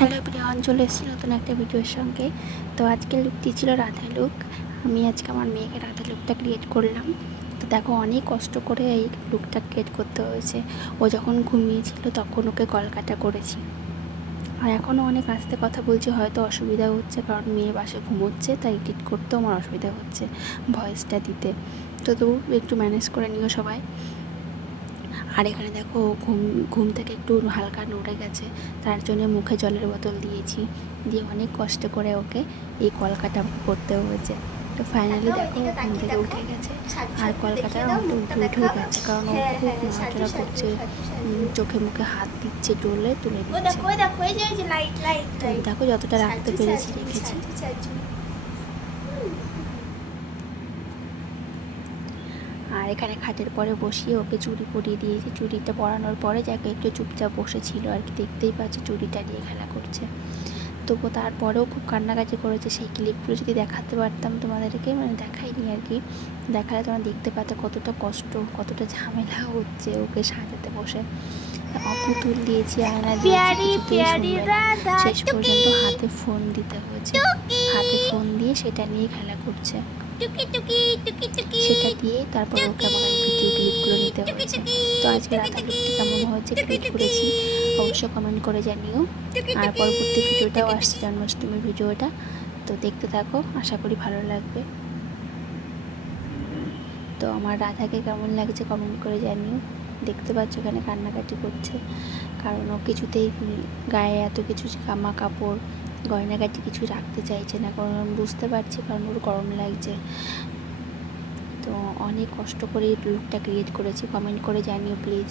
Hello everyone, চলে এসেছি নতুন একটা ভিডিওর সঙ্গে। তো আজকের লুকটি ছিল রাধা লুক। আমি আজকে আমার মেয়েকে রাধা লুকটা ক্রিয়েট করলাম। তো দেখো, অনেক কষ্ট করে এই লুকটা ক্রিয়েট করতে হয়েছে। ও যখন ঘুমিয়েছিল তখন ওকে কলকাটা করেছি। আর এখনও অনেক আস্তে কথা বলছি, হয়তো অসুবিধা হচ্ছে কারণ মেয়ে বাসে ঘুমোচ্ছে, তাই এডিট করতেও আমার অসুবিধা হচ্ছে ভয়েসটা দিতে। তো তবু একটু ম্যানেজ করে নিও সবাই। আর এখানে দেখো, ঘুম থেকে একটু হালকা নড়ে গেছে, তার জন্য মুখে জলের বোতল দিয়েছি, দিয়ে অনেক কষ্ট করে ওকে এই কলকাটা করতে হয়েছে। তো ফাইনালি দেখো, ঘুম থেকে উঠে গেছে। আর কলকাতার অনেকটা উঠেও গেছে, কারণ ও খুব নড়াচড়া করছে, চোখে মুখে হাত দিচ্ছে, তুলে দিচ্ছে। তো দেখো, যতটা রাখতে পেরেছি রেখেছি। আর এখানে খাটের পরে বসিয়ে ওকে চুড়ি পরিয়ে দিয়েছি। চুড়িটা পরানোর পরে যাকে একটু চুপচাপ বসেছিল আর কি, দেখতেই পাচ্ছে চুড়িটা নিয়ে খেলা করছে। তবু তারপরেও খুব কান্নাকাটি করেছে। সেই ক্লিপগুলো যদি দেখাতে পারতাম তোমাদেরকে, মানে দেখাইনি আর কি, দেখালে তোমরা দেখতে পাতে কতটা কষ্ট, কতটা ঝামেলা হচ্ছে ওকে সাজাতে বসে। পুতুল দিয়েছি, আয়না দিয়েছি, কিছুতেই শুনবে না। শেষ পর্যন্ত হাতে ফোন দিতে হয়েছে। হাতে ফোন দিয়ে সেটা নিয়ে খেলা করছে, সেটা দিয়ে তারপর ওকে আমার ভিডিও ক্লিপগুলো নিতে হয়েছে। তো আজকে রাধা লুকটি কেমন হয়েছে ক্রিয়েট করেছি অবশ্যই কমেন্ট করে জানিও। আর পরবর্তী ভিডিওটাও আসছে, জন্মাষ্টমীর ভিডিওটা। তো দেখতে থাকো, আশা করি ভালো লাগবে। তো আমার রাধাকে কেমন লাগছে কমেন্ট করে জানিও। দেখতে পাচ্ছ এখানে কান্নাকাটি করছে, কারণ ও কিছুতেই গায়ে এত কিছু জামা কাপড় গয়নাগাটি কিছু রাখতে চাইছে না, কারণ আমি বুঝতে পারছি, কারণ ওর গরম লাগছে। তো অনেক কষ্ট করে এই লুকটা ক্রিয়েট করেছি, কমেন্ট করে জানিও প্লিজ।